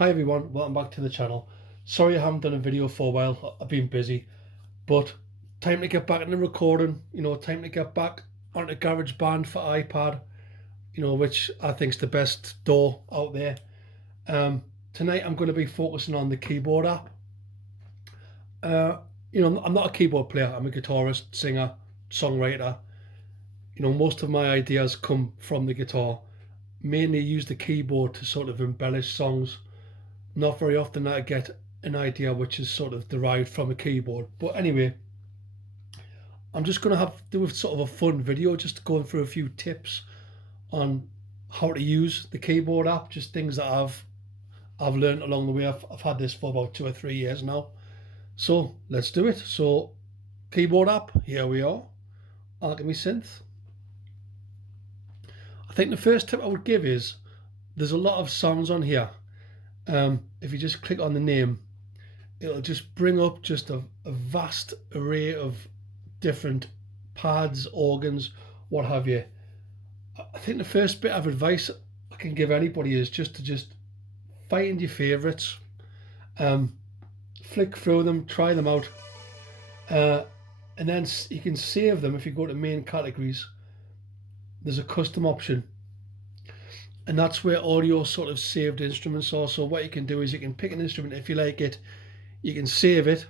Hi everyone, welcome back to the channel. Sorry I haven't done a video for a while, I've been busy, but time to get back into recording, time to get back onto GarageBand for iPad, which I think is the best DAW out there. Tonight I'm going to be focusing on the keyboard app. I'm not a keyboard player, I'm a guitarist, singer, songwriter. Most of my ideas come from the guitar. Mainly use the keyboard to sort of embellish songs. Not very often that I get an idea which is sort of derived from a keyboard. But anyway, I'm just going to do a sort of a fun video, just going through a few tips on how to use the keyboard app, just things that I've learned along the way. I've had this for about 2 or 3 years now. So let's do it. So keyboard app, here we are. Alchemy Synth. I think the first tip I would give is there's a lot of sounds on here. If you just click on the name, it'll just bring up just a vast array of different pads, organs, what have you. I think the first bit of advice I can give anybody is just to find your favorites, flick through them, try them out, and then you can save them. If you go to main categories, there's a custom option, and that's where all your sort of saved instruments are. So what you can do is you can pick an instrument if you like it, you can save it,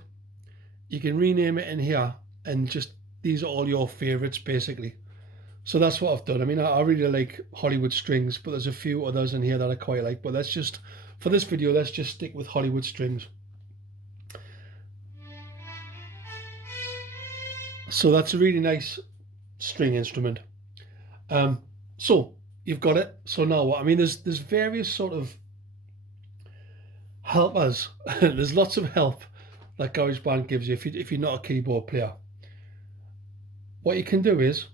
you can rename it in here, and just these are all your favorites basically. So that's what I've done. I mean, I really like Hollywood Strings, but there's a few others in here that I quite like, but let's just, for this video, let's just stick with Hollywood Strings. So that's a really nice string instrument. So you've got it. So now what? I mean, there's various sort of helpers. There's lots of help that GarageBand gives you if you're not a keyboard player. What you can do is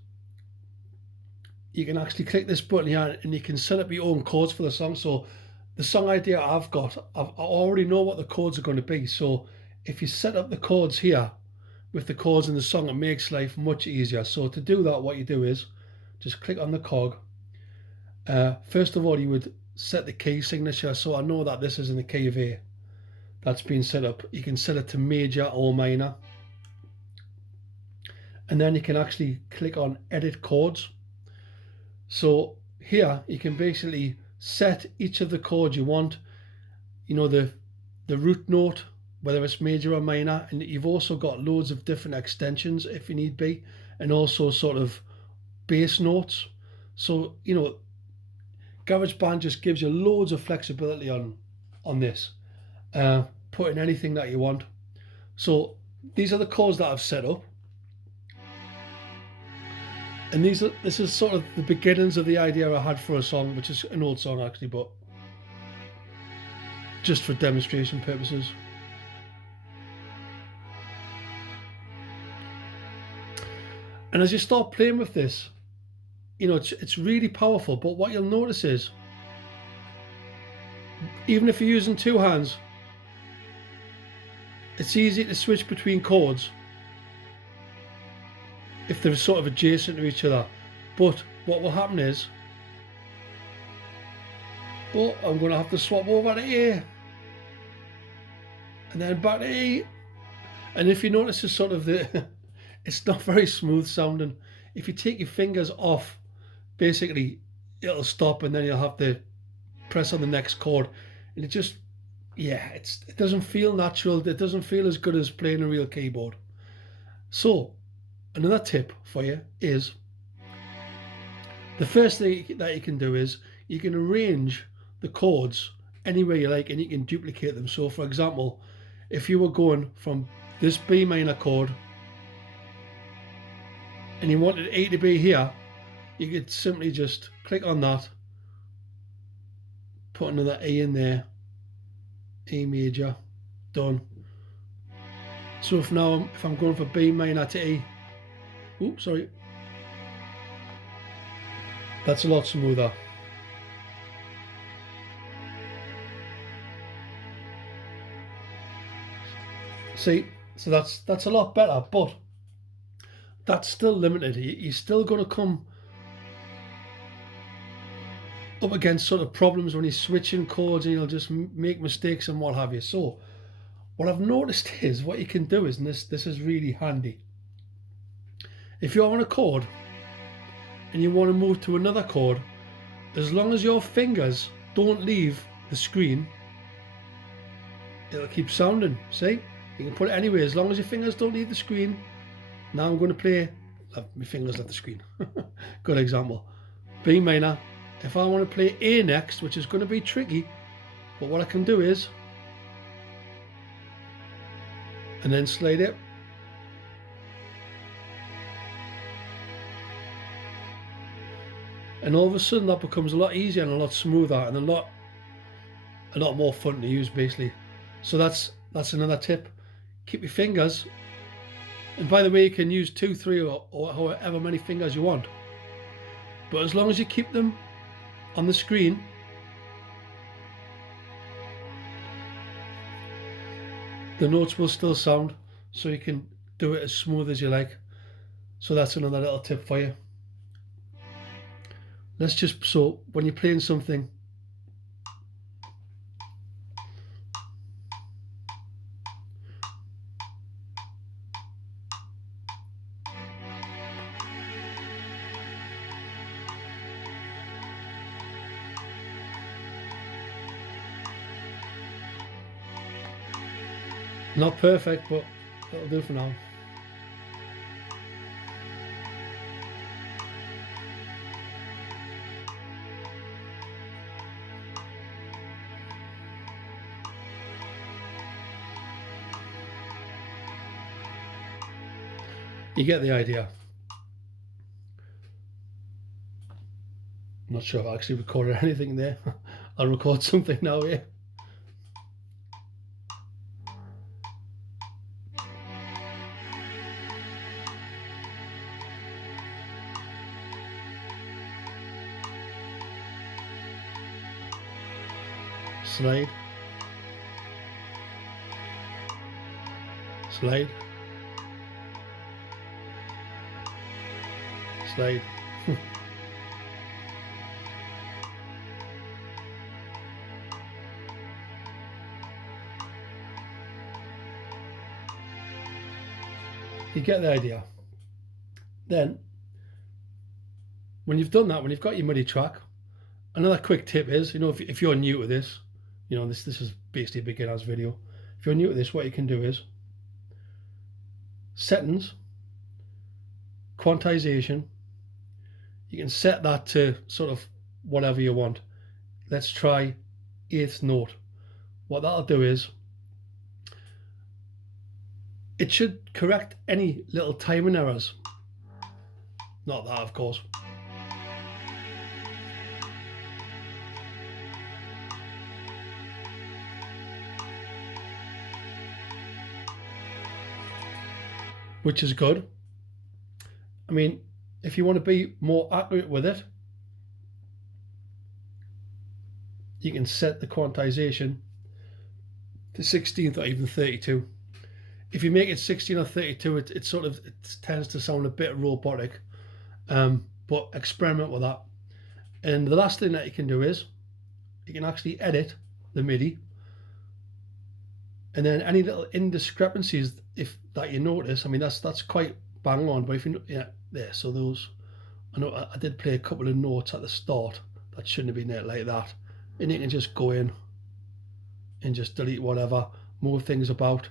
you can actually click this button here and you can set up your own chords for the song. So the song idea I've got, I already know what the chords are going to be. So if you set up the chords here with the chords in the song, it makes life much easier. So to do that, what you do is just click on the cog. First of all, you would set the key signature. So I know that this is in the key of A. That's been set up. You can set it to major or minor. And then you can actually click on edit chords. So here you can basically set each of the chords you want, the root note, whether it's major or minor, and you've also got loads of different extensions if you need be, and also sort of bass notes. So GarageBand just gives you loads of flexibility on this, put in anything that you want. So these are the chords that I've set up. And this is sort of the beginnings of the idea I had for a song, which is an old song actually, but just for demonstration purposes. And as you start playing with this, it's really powerful, but what you'll notice is, even if you're using two hands, it's easy to switch between chords if they're sort of adjacent to each other. But what will happen is, I'm going to have to swap over to A and then back to E. And if you notice, it's sort of it's not very smooth sounding. If you take your fingers off, basically it'll stop, and then you'll have to press on the next chord, and it just, it doesn't feel natural. It doesn't feel as good as playing a real keyboard. So another tip for you is, the first thing that you can do is you can arrange the chords any way you like, and you can duplicate them. So for example, if you were going from this B minor chord and you wanted A to be here, you could simply just click on that, put another A in there, A major, done. So if I'm going for B minor to E, oops, sorry, that's a lot smoother. See, so that's a lot better, but that's still limited. You're still going to come up against sort of problems when he's switching chords, and he'll just make mistakes and what have you. So what I've noticed is what you can do is, and this is really handy, if you're on a chord and you want to move to another chord, as long as your fingers don't leave the screen, it'll keep sounding. See, you can put it anywhere as long as your fingers don't leave the screen. Now I'm going to play, my fingers left the screen. Good example. B minor. If I want to play A next, which is going to be tricky, but what I can do is, and then slide it. And all of a sudden that becomes a lot easier and a lot smoother and a lot more fun to use, basically. So that's another tip. Keep your fingers, and by the way, you can use 2, 3 or however many fingers you want, but as long as you keep them on the screen, the notes will still sound, so you can do it as smooth as you like. So that's another little tip for you. Let's just, so when you're playing something, not perfect, but that'll do for now. You get the idea. I'm not sure if I actually recorded anything there. I'll record something now here. Slide. Slide. Slide. You get the idea. Then, when you've done that, when you've got your MIDI track, another quick tip is, if you're new to this, this is basically a beginner's video. If you're new to this, what you can do is settings, quantization. You can set that to sort of whatever you want. Let's try 8th note. What that'll do is, it should correct any little timing errors. Not that, of course. Which is good. I mean, if you want to be more accurate with it, you can set the quantization to 16th or even 32. If you make it 16 or 32, it tends to sound a bit robotic, but experiment with that. And the last thing that you can do is, you can actually edit the MIDI, and then any little indiscrepancies that you notice, I mean, that's quite bang on, but if you, there, so those, I know I did play a couple of notes at the start that shouldn't have been there like that, and you can just go in and just delete whatever, move things about.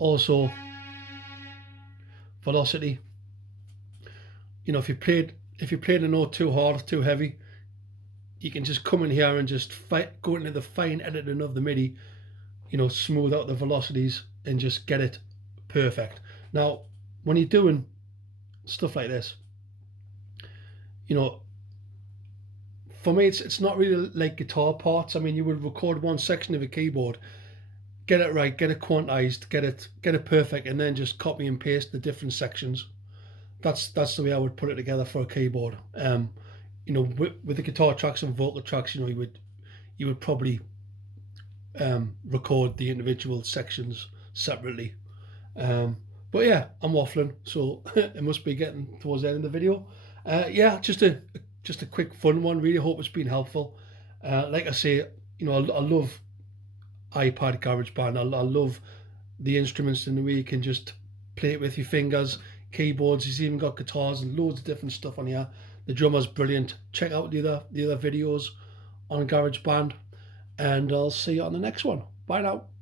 Also, velocity. If you played a note too hard, too heavy, you can just come in here and just go into the fine editing of the MIDI, smooth out the velocities and just get it perfect. Now, when you're doing stuff like this, for me, it's not really like guitar parts. I mean, you would record one section of a keyboard, get it right, get it quantized, get it perfect, and then just copy and paste the different sections. That's the way I would put it together for a keyboard. With the guitar tracks and vocal tracks, you would probably record the individual sections separately. But yeah, I'm waffling, so it must be getting towards the end of the video. Yeah, just a just a quick fun one. Really hope it's been helpful. Like I say, I love iPad GarageBand. I love the instruments in the way you can just play it with your fingers, keyboards. He's even got guitars and loads of different stuff on here. The drummer's brilliant. Check out the other videos on GarageBand, and I'll see you on the next one. Bye now.